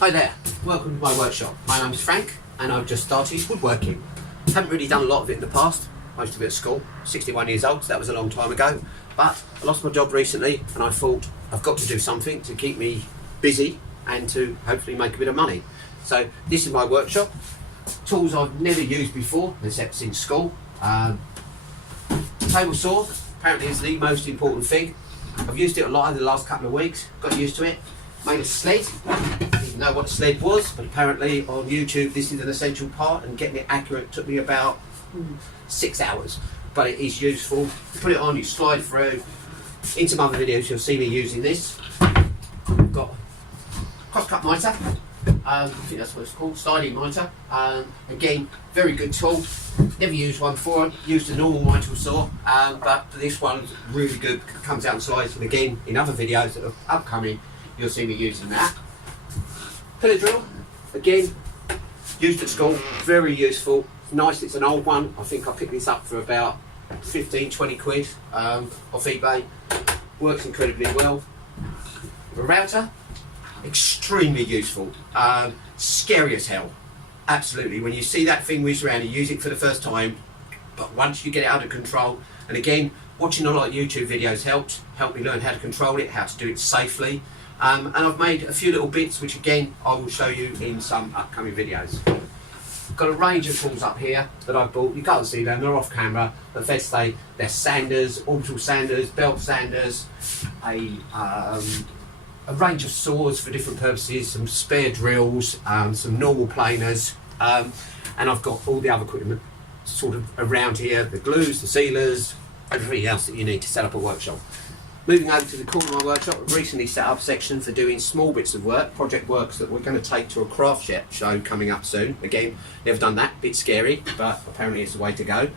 Hi there, welcome to my workshop. My name's Frank and I've just started woodworking. Haven't really done a lot of it in the past, most of it at school, 61 years old, so that was a long time ago. But I lost my job recently and I thought I've got to do something to keep me busy and to hopefully make a bit of money. So this is my workshop. Tools I've never used before, except since school. Table saw, apparently is the most important thing. I've used it a lot over the last couple of weeks, got used to it. Made a sled, didn't know what a sled was, but apparently on YouTube this is an essential part, and getting it accurate took me about 6 hours. But it is useful. You put it on, you slide through. In some other videos you'll see me using this. I've got a cross-cut miter, I think that's what it's called, sliding miter. Again, very good tool. Never used one before, used a normal miter saw, but this one's really good, comes out and slides, and again, in other videos that are upcoming, you'll see me using that. Pillar drill, again, used at school, very useful. Nice, it's an old one. I think I picked this up for about 15-20 quid off eBay. Works incredibly well. A router, extremely useful. Scary as hell, absolutely. When you see that thing whiz around, you use it for the first time, but once you get it under control, and again, watching a lot of YouTube videos helped me learn how to control it, how to do it safely. And I've made a few little bits which again I will show you in some upcoming videos. I've got a range of tools up here that I've bought. You can't see them, they're off camera, but let's say they're sanders, orbital sanders, belt sanders, a range of saws for different purposes, some spare drills, some normal planers, and I've got all the other equipment sort of around here, the glues, the sealers, everything else that you need to set up a workshop. Moving over to the corner of my workshop, I've recently set up a section for doing small bits of work, project works that we're going to take to a craft show coming up soon. Again, never done that, bit scary, but apparently it's the way to go.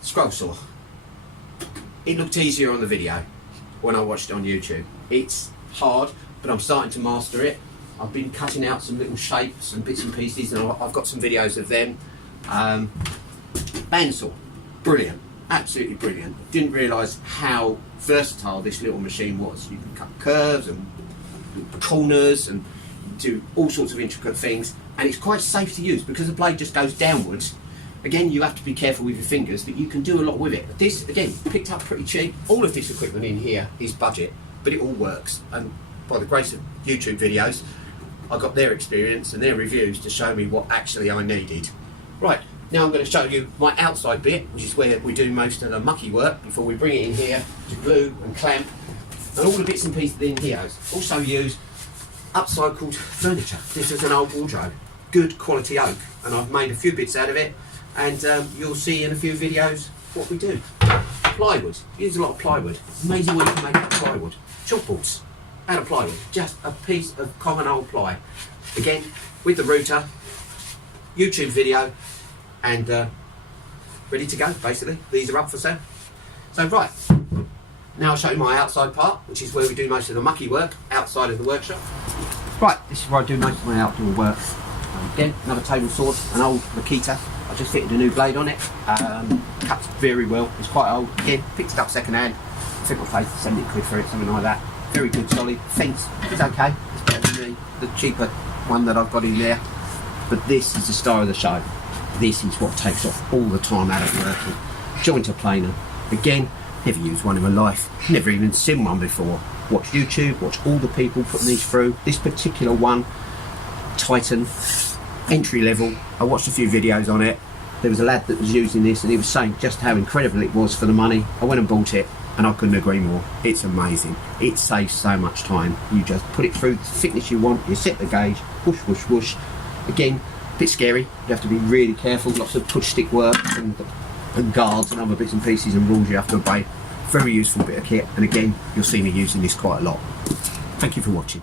Scroll saw. It looked easier on the video when I watched it on YouTube. It's hard, but I'm starting to master it. I've been cutting out some little shapes and bits and pieces, and I've got some videos of them. Bandsaw, brilliant. Absolutely brilliant. Didn't realise how versatile this little machine was. You can cut curves and corners and do all sorts of intricate things, and it's quite safe to use because the blade just goes downwards. Again, you have to be careful with your fingers, but you can do a lot with it. This, again, picked up pretty cheap. All of this equipment in here is budget, but it all works, and by the grace of YouTube videos, I got their experience and their reviews to show me what actually I needed. Right. Now I'm going to show you my outside bit, which is where we do most of the mucky work before we bring it in here to glue and clamp, and all the bits and pieces in here. Also use upcycled furniture. This is an old wardrobe, good quality oak, and I've made a few bits out of it, and you'll see in a few videos what we do. Plywood, use a lot of plywood. Amazing way to make out plywood. Chalkboards out of plywood, just a piece of common old ply. Again, with the router, YouTube video, and ready to go, basically. These are up for sale. So right, now I'll show you my outside part, which is where we do most of the mucky work, outside of the workshop. Right, this is where I do most of my outdoor work. Again, another table saw, an old Makita. I just fitted a new blade on it. Cuts very well, it's quite old. Again, picked it up second hand. I think I paid 70 quid for it, something like that. Very good, solid. Fence, it's okay. It's better than the cheaper one that I've got in there. But this is the star of the show. This is what takes off all the time out of working. Jointer planer. Again, never used one in my life. Never even seen one before. Watch YouTube, watch all the people putting these through. This particular one, Titan, entry level. I watched a few videos on it. There was a lad that was using this and he was saying just how incredible it was for the money. I went and bought it and I couldn't agree more. It's amazing. It saves so much time. You just put it through the thickness you want, you set the gauge, whoosh, whoosh, whoosh. Again, a bit scary, you have to be really careful, lots of push stick work and guards and other bits and pieces and rules you have to obey. Very useful bit of kit, and again, you'll see me using this quite a lot. Thank you for watching.